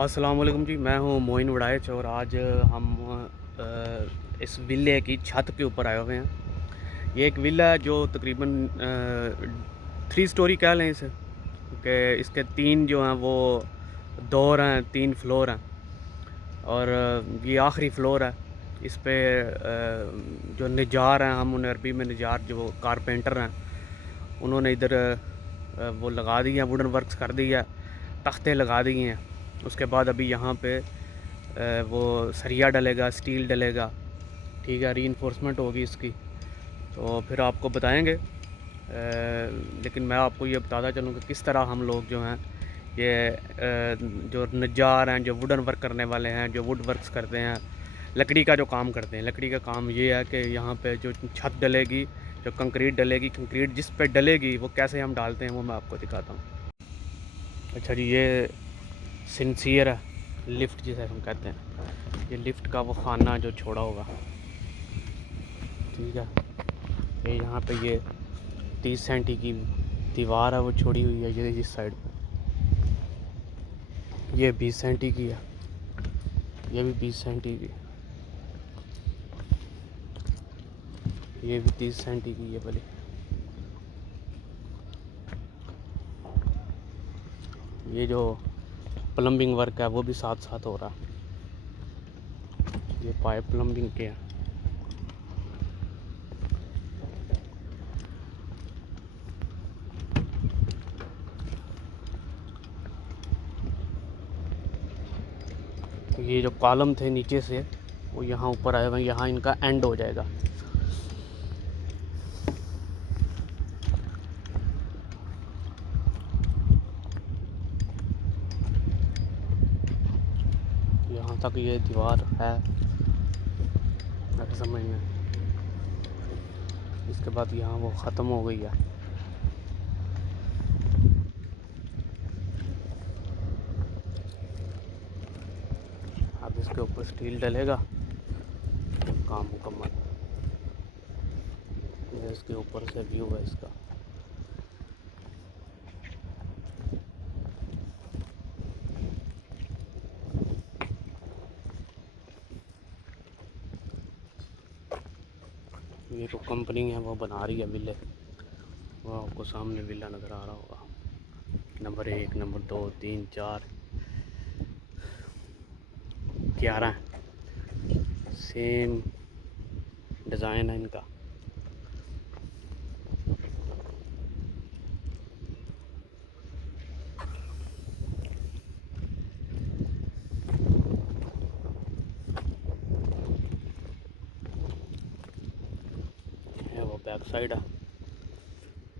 अस्सलाम वालेकुम जी, मैं हूँ मोइन वड़ाइच और आज हम इस विले की छत के ऊपर आए हुए हैं। ये एक विला है जो तकरीबन 3 स्टोरी कह लें इसे, कि इसके 3 जो हैं वो डोर हैं, 3 फ्लोर हैं और ये आखिरी फ्लोर है। इस पे जो निजार हैं, हम उन्हें अरबी में निजार, जो कारपेंटर हैं, उन्होंने इधर वो लगा दी हैं, वुडन वर्क्स कर दी है, तख्ते लगा दिए हैं। उसके बाद अभी यहाँ पे वो सरिया डलेगा, स्टील डलेगा, ठीक है, रीइंफोर्समेंट होगी इसकी, तो फिर आपको बताएंगे। लेकिन मैं आपको ये बताता चलूँ कि किस तरह हम लोग जो हैं ये जो नज्जार हैं, जो वुडन वर्क करने वाले हैं, जो वुड वर्क्स करते हैं, लकड़ी का जो काम करते हैं, लकड़ी का काम ये है कि यहाँ पे जो छत डलेगी, जो कंक्रीट डलेगी, कंक्रीट जिस पे डलेगी वो कैसे हम डालते हैं वो मैं आपको दिखाता हूँ। अच्छा जी, ये सिंसियर है, लिफ्ट जिसे हम कहते हैं, ये लिफ्ट का वो खाना जो छोड़ा होगा, ठीक है। ये यहाँ पे ये 30 सेंटी की दीवार है वो छोड़ी हुई है, ये इस साइड पे। ये 20 सेंटी की है, ये भी 20 सेंटी की, ये भी 30 सेंटी की है भले। ये जो प्लम्बिंग वर्क है वो भी साथ साथ हो रहा है, ये पाइप प्लम्बिंग के हैं। ये जो कॉलम थे नीचे से वो यहाँ ऊपर आए हुए हैं, यहाँ इनका एंड हो जाएगा। यहाँ तक ये दीवार है, ऐसा समझ में। इसके बाद यहाँ वो ख़त्म हो गई है। अब इसके ऊपर स्टील डलेगा, काम मुकम्मल। ये इसके ऊपर से व्यू है इसका। ये जो कंपनी है वो बना रही है विले, वो आपको सामने विला नज़र आ रहा होगा। नंबर 1, नंबर 2, 3, 4, 11 सेम डिज़ाइन है इनका। ये वो बैक साइड है,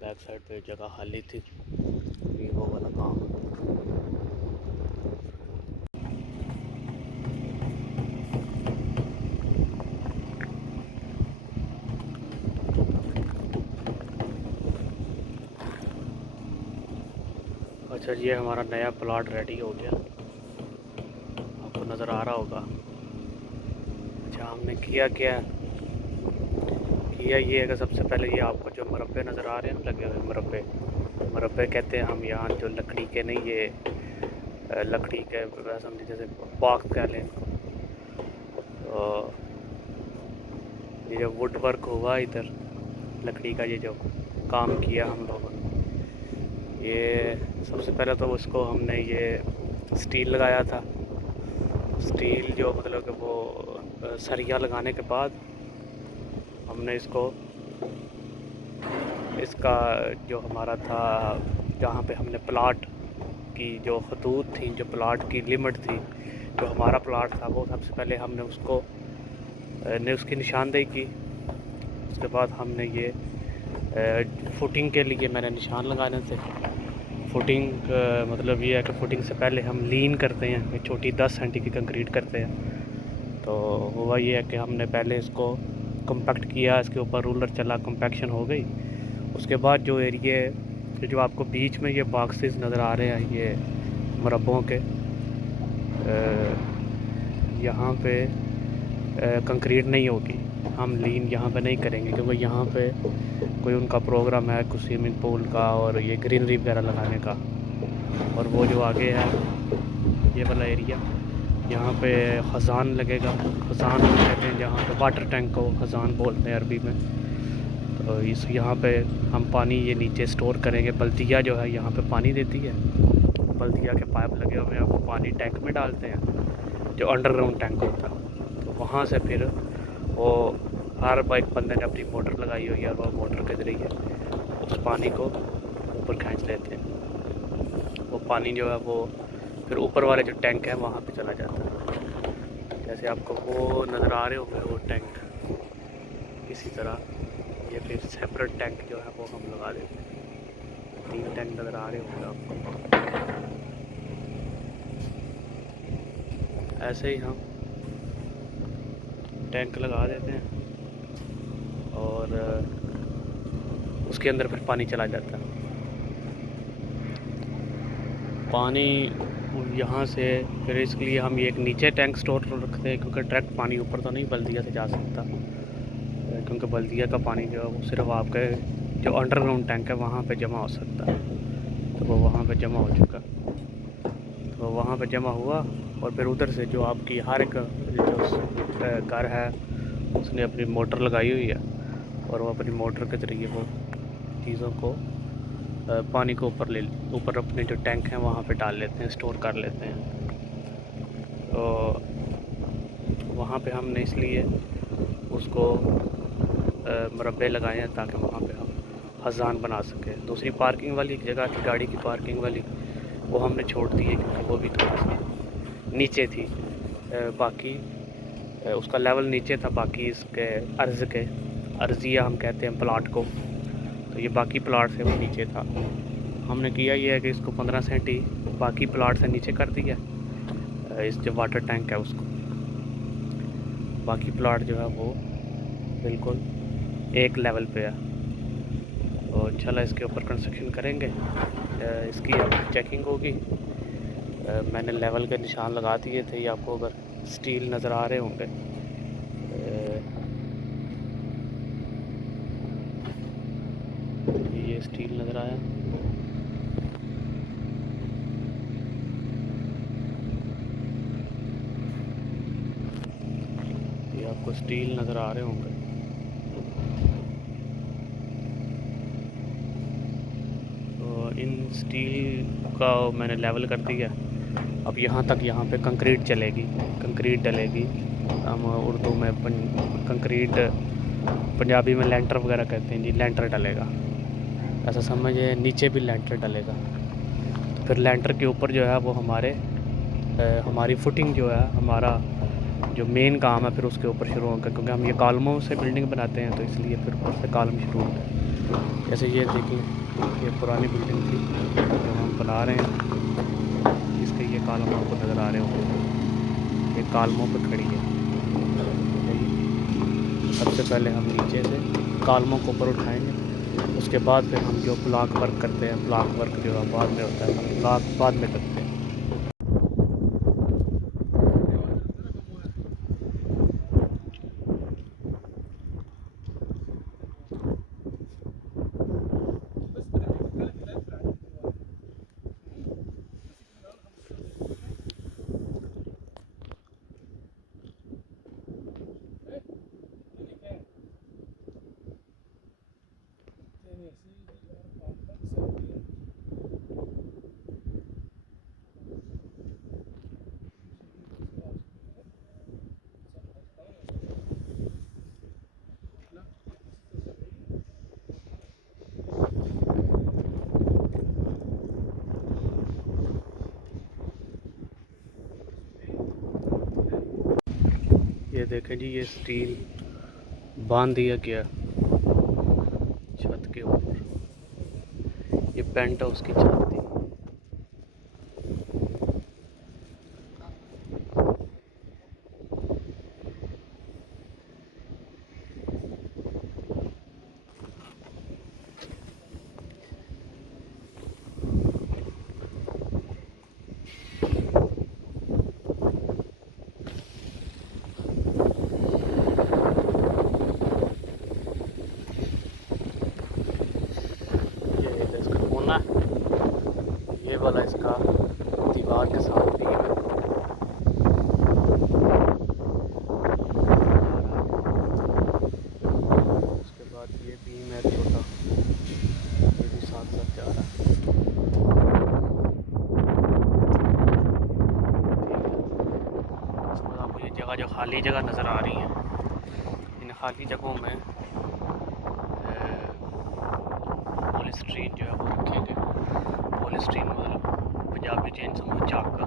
बैक साइड पे जगह खाली थी, ये वो वाला काम। अच्छा, ये हमारा नया प्लॉट रेडी हो गया, आपको नज़र आ रहा होगा। अच्छा, हमने किया क्या, किया ये है कि सबसे पहले ये आपको जो मुरब्बे नज़र आ रहे हैं लगे हुए, मुरब्बे, मुरब्बे कहते हैं हम यहाँ, जो लकड़ी के नहीं, ये लकड़ी के समझे जैसे बॉक्स कह लें इनको। तो ये जो वुड वर्क हुआ इधर, लकड़ी का ये जो काम किया हम लोगों ने, ये सबसे पहले तो उसको हमने ये स्टील लगाया था। स्टील जो मतलब कि वो सरिया लगाने के बाद हमने इसको, इसका जो हमारा था, जहाँ पे हमने प्लाट की जो खतूत थी, जो प्लाट की लिमिट थी, जो हमारा प्लाट था, वो सबसे पहले हमने उसको ने उसकी निशानदेही की। उसके बाद हमने ये फुटिंग के लिए मैंने निशान लगाने थे। फुटिंग मतलब ये है कि फुटिंग से पहले हम लीन करते हैं, एक छोटी 10 सेंटी की कंक्रीट करते हैं। तो हुआ ये है कि हमने पहले इसको कम्पैक्ट किया, इसके ऊपर रूलर चला, कम्पैक्शन हो गई। उसके बाद जो एरिए, जो आपको बीच में ये बॉक्सेस नज़र आ रहे हैं, ये मुरब्बों के, यहाँ पे कंक्रीट नहीं होगी, हम लीन यहाँ पे नहीं करेंगे, क्योंकि यहाँ पे कोई उनका प्रोग्राम है, कुछ स्विमिंग पूल का और ये ग्रीनरी वगैरह लगाने का। और वो जो आगे है ये वाला एरिया। यहाँ पे ख़ज़ान लगेगा। ख़ज़ान कहते हैं जहाँ पे वाटर टैंक को ख़ज़ान बोलते हैं अरबी में। तो इस यहाँ पे हम पानी ये नीचे स्टोर करेंगे। बल्दिया जो है यहाँ पे पानी देती है। बल्दिया के पाइप लगे हुए हैं, वो पानी टैंक में डालते हैं जो अंडरग्राउंड टैंक होता है। तो वहाँ से फिर वो हर एक बंदे ने अपनी मोटर लगाई हुई है और वो मोटर के ज़रिए उस पानी को ऊपर खींच लेते हैं। वो पानी जो है वो फिर ऊपर वाले जो टैंक है वहाँ पे चला जाता है। जैसे आपको वो नज़र आ रहे होंगे वो टैंक, इसी तरह ये फिर सेपरेट टैंक जो है वो हम लगा देते हैं। 3 टैंक नज़र आ रहे होंगे आपको। ऐसे ही हम टैंक लगा देते हैं और उसके अंदर फिर पानी चला जाता है। पानी यहाँ से फिर इसके लिए हम ये एक नीचे टैंक स्टोर रखते हैं, क्योंकि डायरेक्ट पानी ऊपर तो नहीं बल्दिया से जा सकता, क्योंकि बल्दिया का पानी जो है वो सिर्फ आपके जो अंडरग्राउंड टैंक है वहाँ पे जमा हो सकता है। तो वो वहाँ पे जमा हो चुका, तो वहाँ पे जमा हुआ और फिर उधर से जो आपकी हर एक जो घर है उसने अपनी मोटर लगाई हुई है और वो अपनी मोटर के ज़रिए वो चीज़ों को पानी को ऊपर अपने जो टैंक हैं वहाँ पे डाल लेते हैं, स्टोर कर लेते हैं। तो वहाँ पे हमने इसलिए उसको मरब्बे लगाए हैं ताकि वहाँ पे हम ख़ज़ान बना सकें। दूसरी पार्किंग वाली जगह थी, गाड़ी की पार्किंग वाली, वो हमने छोड़ दी है क्योंकि वो भी थोड़ा सा नीचे थी। बाकी उसका लेवल नीचे था, बाकी इसके अर्ज़िया हम कहते हैं प्लाट को, तो ये बाकी प्लाट से वो नीचे था। हमने किया ये है कि इसको 15 सेंटी बाकी प्लाट से नीचे कर दिया, इस जो वाटर टैंक है उसको। बाकी प्लाट जो है वो बिल्कुल एक लेवल पे है। तो इंशाल्लाह इसके ऊपर कंस्ट्रक्शन करेंगे, इसकी अब चेकिंग होगी। मैंने लेवल के निशान लगा दिए थे, ये आपको अगर स्टील नज़र आ रहे होंगे। ये स्टील नज़र आया, ये आपको स्टील नज़र आ रहे होंगे। तो इन स्टील का मैंने लेवल कर दिया। अब यहाँ तक यहाँ पे कंक्रीट चलेगी, कंक्रीट डलेगी। हम उर्दू में कंक्रीट, पंजाबी में लेंटर वगैरह कहते हैं जी। लेंटर डलेगा, ऐसा समझिए, नीचे भी लेंटर डलेगा। तो फिर लेंटर के ऊपर जो है वो हमारी फुटिंग जो है, हमारा जो मेन काम है फिर उसके ऊपर शुरू होगा, क्योंकि हम ये कॉलमों से बिल्डिंग बनाते हैं, तो इसलिए फिर ऊपर से कॉलम शुरू होता है। जैसे ये देखिए, ये पुरानी बिल्डिंग थी जो हम बना रहे हैं, इसके ये कॉलम आपको नज़र आ रहे होंगे, ये कॉलमों पर खड़ी है। सबसे पहले हम नीचे से कॉलमों को ऊपर उठाएंगे, उसके बाद फिर हम जो ब्लॉक वर्क करते हैं, ब्लॉक वर्क जो है बाद में होता है, हम ब्लॉक बाद में करते हैं। ये देखें जी, ये स्टील बांध दिया गया छत के ऊपर। ये पेंट हाउस की छत थी। ये इसका कोना, अलावा जो खाली जगह नज़र आ रही हैं, इन खाली जगहों में पॉलीस्टीरीन जो है वो रखेंगे। पॉलीस्टीरीन मतलब पंजाबी चेन समझो चाक का,